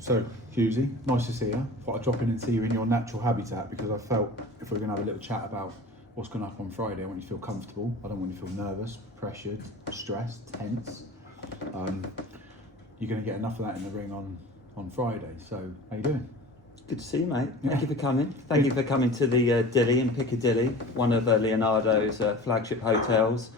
So, Hughesy, nice to see you. Thought I'd drop in and see you in your natural habitat because I felt if we're going to have a little chat about what's going to happen on Friday, I want you to feel comfortable. I don't want you to feel nervous, pressured, stressed, tense. You're going to get enough of that in the ring on Friday. So, how you doing? Good to see you, mate. Thank you for coming. Thank you for coming to the Dilly in Piccadilly, one of Leonardo's flagship hotels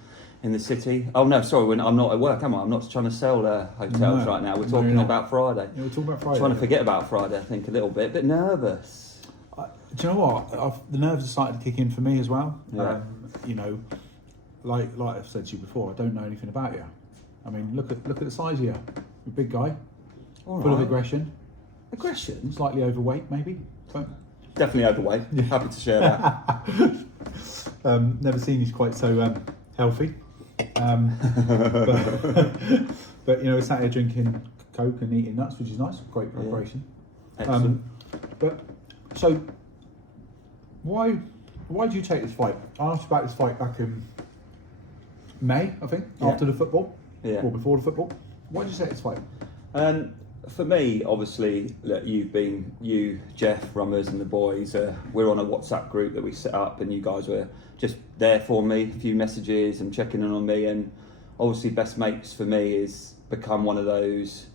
in the city. Oh no, sorry, I'm not at work, am I? I'm not trying to sell hotels right now. We're talking about Friday. Yeah, we're talking about Friday. Trying to forget about Friday, I think, a little bit. Bit nervous. Do you know what? The nerves have started to kick in for me as well. Yeah. You know, like I've said to you before, I don't know anything about you. I mean, look at the size of you. You're a big guy, full of aggression. Aggression? Slightly overweight, maybe. Definitely overweight. Happy to share that. Never seen you quite so healthy. But you know, we're sat here drinking Coke and eating nuts, which is nice. Great preparation. Yeah. Excellent. But so, why do you take this fight? I asked you about this fight back in May, I think, after the football, or before the football. Why did you take this fight? For me, obviously, look, you, Jeff, Rummers and the boys, we're on a WhatsApp group that we set up and you guys were just there for me, a few messages and checking in on me, and obviously Best Mates for me is become one of those,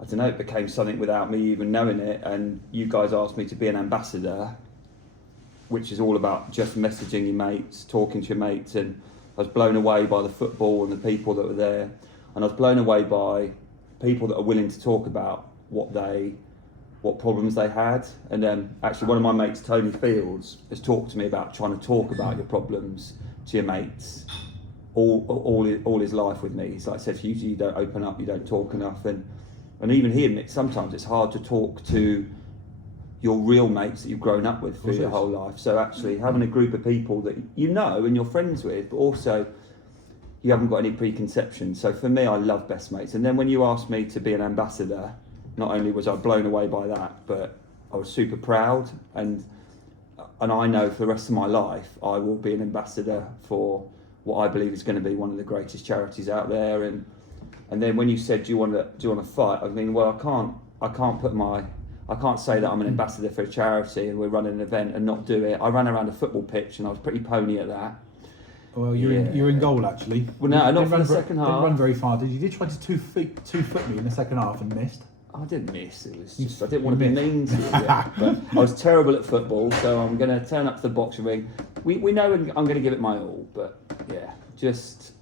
I don't know, it became something without me even knowing it, and you guys asked me to be an ambassador, which is all about just messaging your mates, talking to your mates, and I was blown away by the football and the people that were there, and I was blown away by people that are willing to talk about what problems they had. And actually one of my mates, Tony Fields, has talked to me about trying to talk about your problems to your mates all his life with me. He's like, said, usually you don't open up, you don't talk enough, and even he admits sometimes it's hard to talk to your real mates that you've grown up with through your whole life. So actually having a group of people that you know and you're friends with, but also you haven't got any preconceptions. So for me, I love Best Mates. And then when you asked me to be an ambassador, not only was I blown away by that, but I was super proud. And I know for the rest of my life, I will be an ambassador for what I believe is going to be one of the greatest charities out there. And then when you said, do you want to fight? I mean, well, I can't say that I'm an ambassador for a charity and we're running an event and not do it. I ran around a football pitch and I was pretty pony at that. Well, you're in goal actually. Well, no, not for the second half. Didn't run very far, did you? You did try to two foot me in the second half and missed. I didn't miss. It was just I didn't want to be mean to you, but I was terrible at football, so I'm going to turn up to the boxing ring. We know I'm going to give it my all, but yeah, just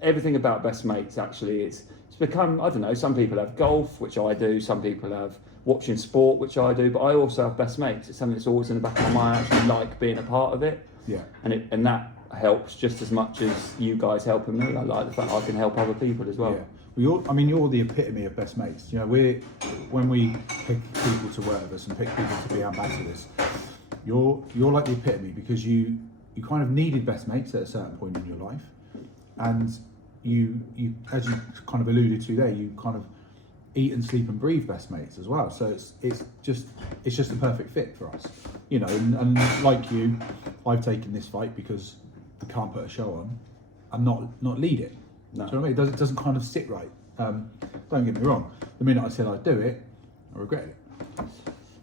everything about Best Mates actually it's become, I don't know. Some people have golf, which I do. Some people have watching sport, which I do. But I also have Best Mates. It's something that's always in the back of my mind. I actually like being a part of it. Yeah. And that helps just as much as you guys helping me. I like the fact I can help other people as well. Yeah. Well, you're the epitome of Best Mates. You know, when we pick people to work with us and pick people to be ambassadors, you're like the epitome because you kind of needed Best Mates at a certain point in your life, and you as you kind of alluded to there, you kind of eat and sleep and breathe Best Mates as well. So it's just a perfect fit for us, you know. And like you, I've taken this fight because we can't put a show on and not lead it. No. Do you know what I mean? It doesn't kind of sit right. Don't get me wrong. The minute I said I'd do it, I regretted it.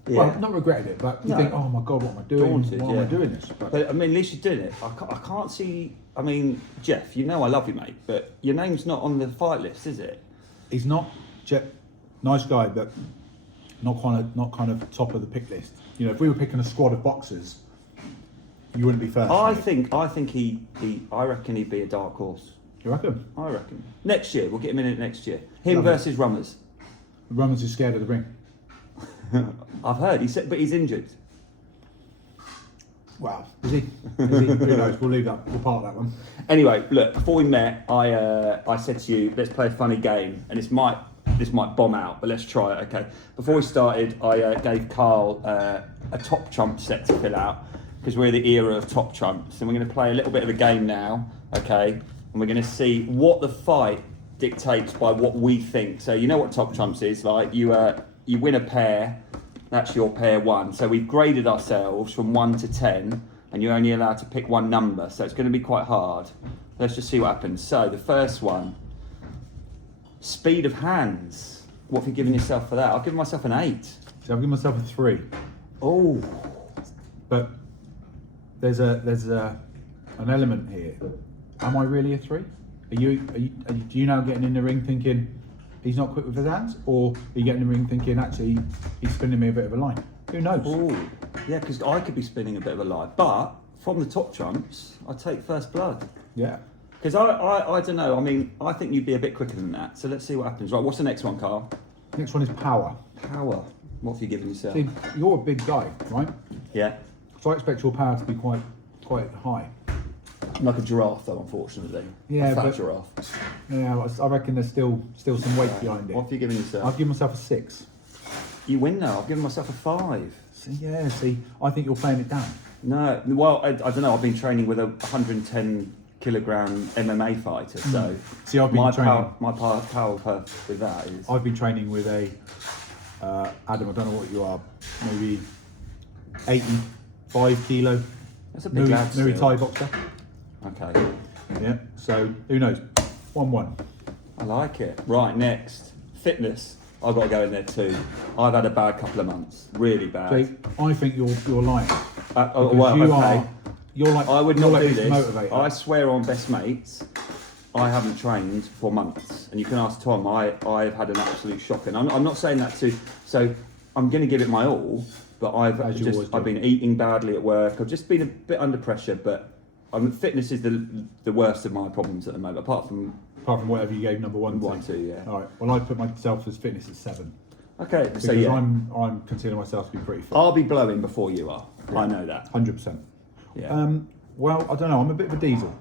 Yeah. Well, not regretted it, but you think, oh my God, what am I doing? Daunted, Why am I doing this? But I mean, at least you're doing it. I can't see. I mean, Jeff, you know I love you, mate, but your name's not on the fight list, is it? He's not. Jeff, nice guy, but not kind of top of the pick list. You know, if we were picking a squad of boxers, you wouldn't be first. I reckon he'd be a dark horse. You reckon? I reckon. Next year, we'll get him in it next year. Him versus Rummers. Rummers is scared of the ring. I've heard. But he's injured. Wow. Is he? Who knows? We'll leave that. We'll park that one. Anyway, look. Before we met, I said to you, let's play a funny game, and this might bomb out, but let's try it. Okay. Before we started, I gave Carl a top trump set to fill out because we're in the era of top trumps, and we're going to play a little bit of a game now. Okay. And we're going to see what the fight dictates by what we think. So you know what top trumps is like. You win a pair, that's your pair one. So we've graded ourselves from 1 to 10, and you're only allowed to pick one number. So it's going to be quite hard. Let's just see what happens. So the first one, speed of hands. What have you given yourself for that? I've given myself an 8. So I've given myself a 3. Oh, But there's an element here. Am I really a 3? Do you now getting in the ring thinking he's not quick with his hands, or are you getting in the ring thinking actually he's spinning me a bit of a line? Who knows? oh, yeah, because I could be spinning a bit of a lie, but from the top trumps, I take first blood. Yeah. Because I don't know. I mean, I think you'd be a bit quicker than that. So let's see what happens. Right, what's the next one, Carl? Next one is power. Power. What have you given yourself? See, you're a big guy, right? Yeah. So I expect your power to be quite high. I'm like a giraffe, though, unfortunately. Yeah, a fat but- giraffe. Yeah, I reckon there's still some weight behind it. What have you given yourself? I've given myself a 6. You win now. I've given myself a 5. See, I think you're playing it down. No, well, I don't know. I've been training with a 110 kilogram MMA fighter, so See, I've been my training. power with that is. I've been training with a Adam. I don't know what you are. Maybe 85 kilo. That's a big lad. Muay still. Thai boxer. Okay, Yeah. So who knows? 1-1. I like it. Right, next fitness. I've got to go in there too. I've had a bad couple of months, really bad. See, I think you're lying. Because Well, you okay. are. You're like. I would you're not like do this this. motivator. I swear on best mates, I haven't trained for months. And you can ask Tom, I've had an absolute shocker. And I'm not saying that to, so I'm going to give it my all, but As you always do. I've been eating badly at work. I've just been a bit under pressure, but fitness is the worst of my problems at the moment, apart from Apart from whatever you gave number 1 to. 1, 2, yeah. All right. Well, I put myself as fitness at 7 Okay, because so yeah, I'm considering myself to be pretty fit. I'll be blowing before you are. I know that. 100%. Yeah. Well, I don't know. I'm a bit of a diesel,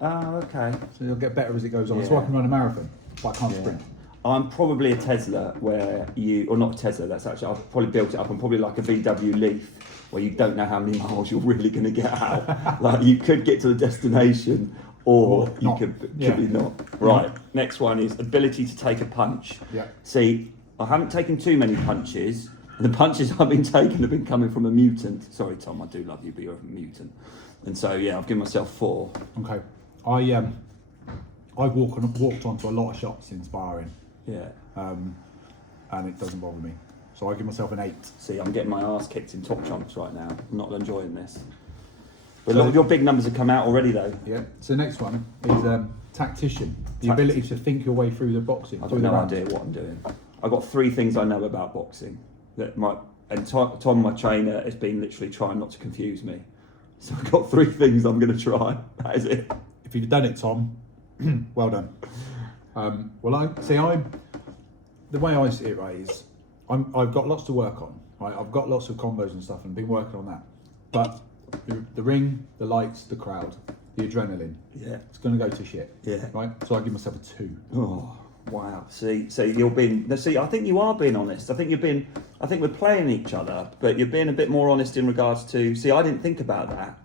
Oh, okay. so it'll get better as it goes on. Yeah. So I can run a marathon, but I can't Yeah. sprint. I'm probably a Tesla or not a Tesla, that's actually, I've probably built it up. I'm probably like a VW Leaf where you don't know how many miles you're really going to get out. Like you could get to the destination or you not. could Yeah. be not. Right, next one is ability to take a punch. Yeah. See, I haven't taken too many punches. And the punches I've been taking have been coming from a mutant. Sorry, Tom, I do love you, but you're a mutant. And so, yeah, I've given myself 4. Okay. I've walked onto a lot of shots in sparring, Yeah. and it doesn't bother me. So I give myself an 8. See, I'm getting my ass kicked in top trumps right now. I'm not enjoying this. But So- look, your big numbers have come out already, though. Yeah. So the next one is tactician, the ability to think your way through the boxing. I've through got the no rounds. idea what I'm doing. I've got 3 things I know about boxing. Tom, my trainer, has been literally trying not to confuse me. So I've got 3 things I'm going to try. That is it. If you've done it, Tom, well done. The way I see it, right, is I've got lots to work on. Right, I've got lots of combos and stuff, and been working on that. But the ring, the lights, the crowd, the adrenaline, Yeah. it's going to go to shit. Yeah. Right. So I give myself a 2. Oh, wow. See, so you're being. No, see, I think you are being honest. I think we're playing each other, but you're being a bit more honest in regards to. See, I didn't think about that.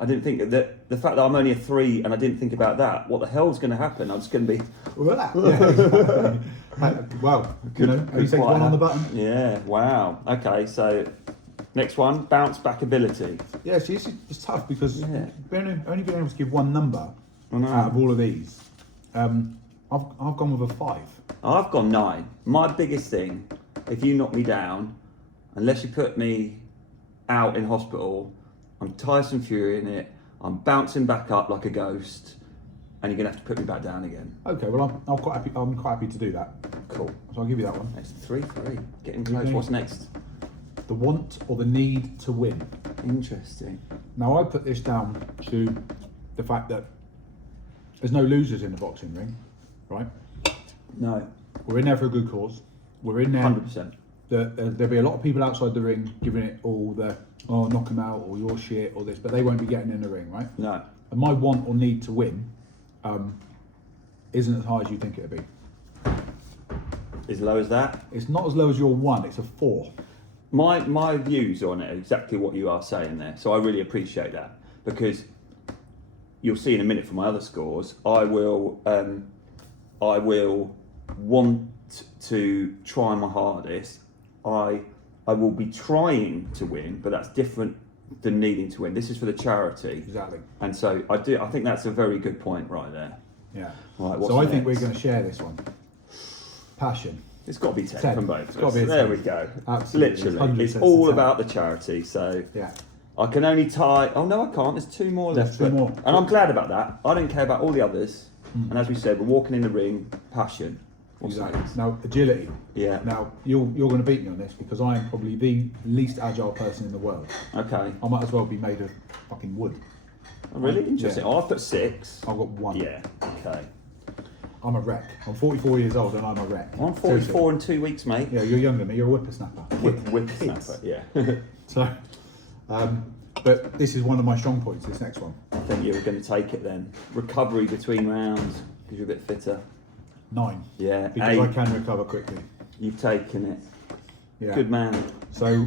I didn't think that the fact that I'm only a 3 and I didn't think about that. What the hell's going to happen? I'm just going to be. Yeah. Well, you know, who takes one on the button? Yeah. Wow. Okay. So, next one, bounce back ability. Yeah, see, it's tough because Yeah. only being able to give one number I know. out of all of these. I've gone with a 5. I've gone 9. My biggest thing, if you knock me down, unless you put me out in hospital, I'm Tyson Fury in it, I'm bouncing back up like a ghost, and you're going to have to put me back down again. Okay, well I'm quite happy to do that. Cool. So I'll give you that one. Next 3-3. Getting close. Okay. What's next? The want or the need to win. Interesting. Now I put this down to the fact that there's no losers in the boxing ring, right? No. We're in there for a good cause. We're in there. 100%. There'll be a lot of people outside the ring giving it all the knock him out or your shit or this, but they won't be getting in the ring, right? No. And my want or need to win isn't as high as you think it'd be. As low as that? It's not as low as your 1. It's a 4. My views on it are exactly what you are saying there. So I really appreciate that because you'll see in a minute from my other scores. I will want to try my hardest. I will be trying to win, but that's different than needing to win. This is for the charity, Exactly. and so I think that's a very good point right there. Yeah. Right, So I think we're next? going to share this one. Passion. It's got to be 10, 10. from both It's of gotta us. be a There 10. we go. Absolutely. Literally. It's 100% all 10. about the charity. So Yeah. I can only tie. Oh no, I can't. There's 2 more There's left. 2 more. And I'm glad about that. I don't care about all the others. And as we said, we're walking in the ring, passion. What's Exactly. that? Now, agility. Yeah. Now, you're going to beat me on this because I am probably the least agile person in the world. Okay. I might as well be made of fucking wood. Oh, really interesting. Yeah. Oh, I've put 6. I've got 1. Yeah. Okay. I'm a wreck. I'm 44 years old and I'm a wreck. I'm 44 in 2 weeks, mate. Yeah, you're younger than me. You're a whippersnapper. Whippersnapper. Yeah. So, but this is one of my strong points. This next one. I think you were going to take it then. Recovery between rounds because you're a bit fitter. 9. Yeah. Because 8. I can recover quickly. You've taken it. Yeah. Good man. So,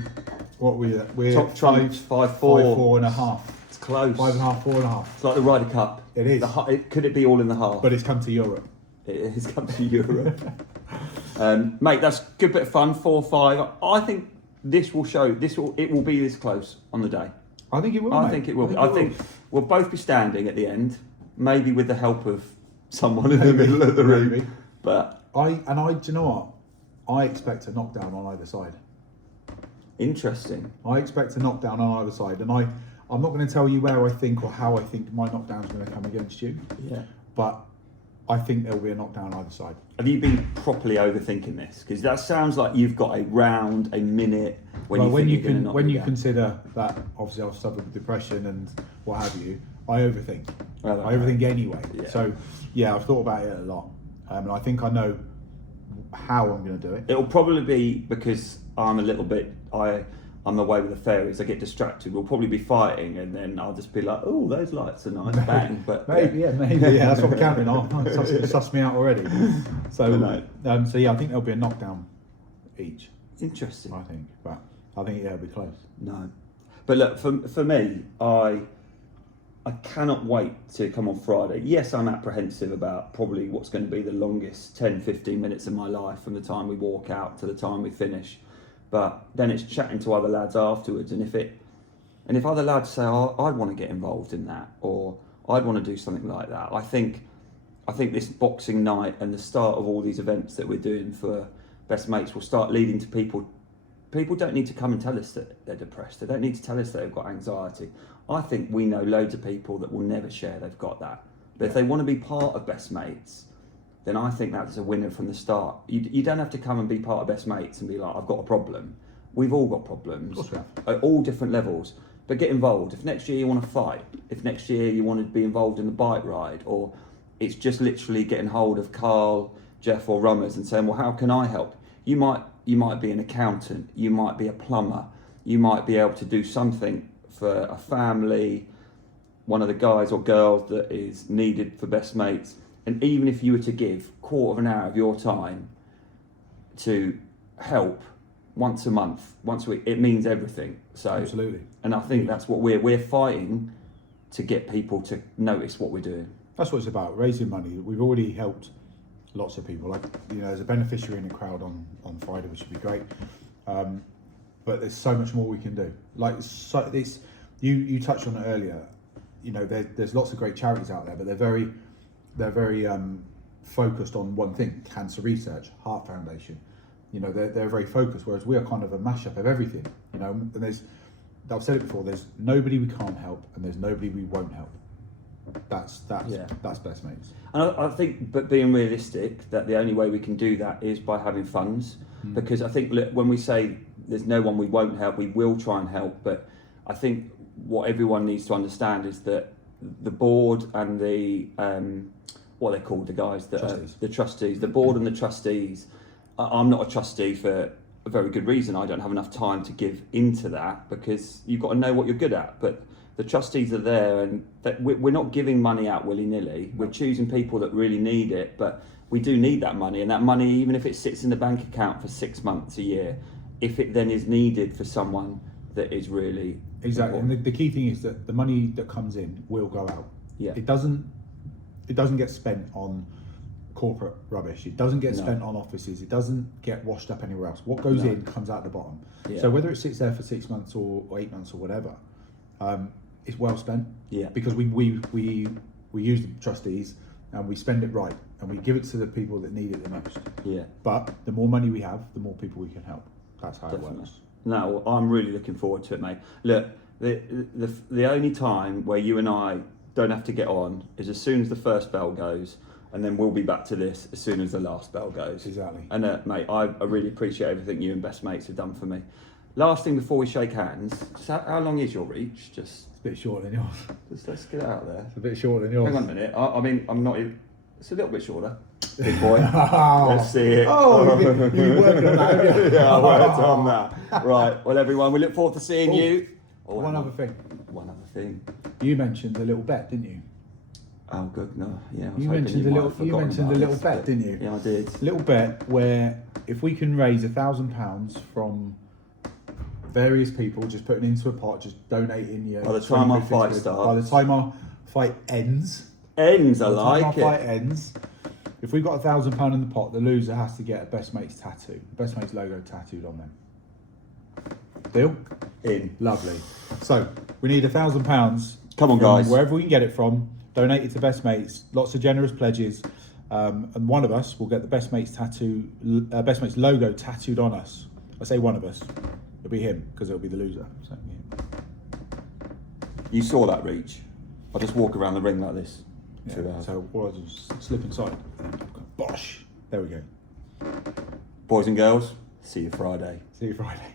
what we're Top trumps 5-4. 5-4.5. It's close. 5.5, 4.5. It's like the Ryder Cup. It is. Could it be all in the half? But it's come to Europe. It has come to Europe. Mate, that's a good bit of fun. 4-5. I think this will show. It will be this close on the day. I think it will. I mate. think it will. I think we'll both be standing at the end, maybe with the help of someone in the middle of the room. Maybe. But do you know what? I expect a knockdown on either side. interesting. I expect a knockdown on either side, and I'm not going to tell you where I think or how I think my knockdown's going to come against you. Yeah. But I think there'll be a knockdown either side. Have you been properly overthinking this? Because that sounds like you've got a round, a minute when you consider that obviously I've suffered with depression and what have you, I overthink. Well, I overthink anyway. Yeah. So yeah, I've thought about it a lot, and I think I know how I'm going to do it. It'll probably be because I'm a little bit. I'm away with the fairies. I get distracted. We'll probably be fighting, and then I'll just be like, "Oh, those lights are nice." Bang. But maybe. That's what we're counting on. Suss me out already. So yeah, I think there'll be a knockdown each. Interesting. I think, but I think it'll be close. No, but look, for me, I cannot wait to come on Friday. Yes, I'm apprehensive about probably what's going to be the longest 10-15 minutes of my life from the time we walk out to the time we finish. But then it's chatting to other lads afterwards, and if other lads say, "Oh, I'd want to get involved in that," or "I'd want to do something like that," I think this Boxing Night and the start of all these events that we're doing for Best Mates will start leading to people. People don't need to come and tell us that they're depressed. They don't need to tell us they've got anxiety. I think we know loads of people that will never share they've got that. But if they want to be part of Best Mates, then I think that's a winner from the start. You don't have to come and be part of Best Mates and be like, "I've got a problem." We've all got problems Of course we have. at all different levels. But get involved. If next year you want to fight, if next year you want to be involved in the bike ride, or it's just literally getting hold of Carl, Jeff or Rummers and saying, "Well, how can I help?" You might be an accountant, you might be a plumber, you might be able to do something for a family, one of the guys or girls that is needed for Best Mates. And even if you were to give a quarter of an hour of your time to help once a month, once a week, it means everything. So Absolutely. And I think that's what we're fighting to get people to notice what we're doing. That's what it's about, raising money. We've already helped lots of people. Like, there's a beneficiary in the crowd on Friday, which would be great. But there's so much more we can do. Like, you touched on it earlier. There's lots of great charities out there, but they're very focused on one thing: cancer research, Heart Foundation. They're very focused, whereas we are kind of a mashup of everything. And I've said it before. There's nobody we can't help, and there's nobody we won't help. That's Best Mates. And I think, but being realistic, that the only way we can do that is by having funds. Because I think, look, when we say there's no one we won't help, we will try and help. But I think what everyone needs to understand is that the board and the what they're called, the guys that Trustees. the trustees, the board and the trustees. I'm not a trustee for a very good reason. I don't have enough time to give into that, because you've got to know what you're good at. But the trustees are there, and we're not giving money out willy-nilly. We're choosing people that really need it, but we do need that money. And that money, even if it sits in the bank account for 6 months, a year, if it then is needed for someone that is really Exactly. important. And the key thing is that the money that comes in will go out. Yeah. It doesn't get spent on corporate rubbish. It doesn't get spent on offices. It doesn't get washed up anywhere else. What goes in comes out the bottom. Yeah. So whether it sits there for 6 months or 8 months or whatever, it's well spent. Yeah. Because we use the trustees, and we spend it right, and we give it to the people that need it the most. Yeah. But the more money we have, the more people we can help. That's how Definitely. it works. No, I'm really looking forward to it, mate. Look, the only time where you and I don't have to get on is as soon as the first bell goes, and then we'll be back to this as soon as the last bell goes. Exactly. And mate, I really appreciate everything you and Best Mates have done for me. Last thing before we shake hands, just how long is your reach? Just It's a bit shorter than yours. Just let's get it out there. It's a bit shorter than yours. Hang on a minute. I mean, I'm not even. It's a little bit shorter. Big boy. Let's see it. Oh, you've been working on that, haven't you? Yeah, I worked on that. Right. Well, everyone, we look forward to seeing you. Oh, One other thing. One other thing. You mentioned a little bet, didn't you? Oh, good. No, yeah. You mentioned a little bet, didn't you? Yeah, I did. Little bet where if we can raise £1,000 from various people, just putting into a pot, just donating your. By the time our 20, fight 50 starts. By the time our fight ends. Ends, I By the time like our it. fight ends. If we've got £1,000 in the pot, the loser has to get a Best Mates tattoo. The Best Mates logo tattooed on them. Deal? In. Lovely. So we need £1,000. Come on, from guys. Wherever we can get it from, donate it to Best Mates. Lots of generous pledges, and one of us will get the Best Mates tattoo, Best Mates logo tattooed on us. I say one of us. It'll be him because it'll be the loser. So, yeah. You saw that reach. I'll just walk around the ring like this. Yeah. So what I do is slip inside. Bosh. There we go. Boys and girls, see you Friday. See you Friday.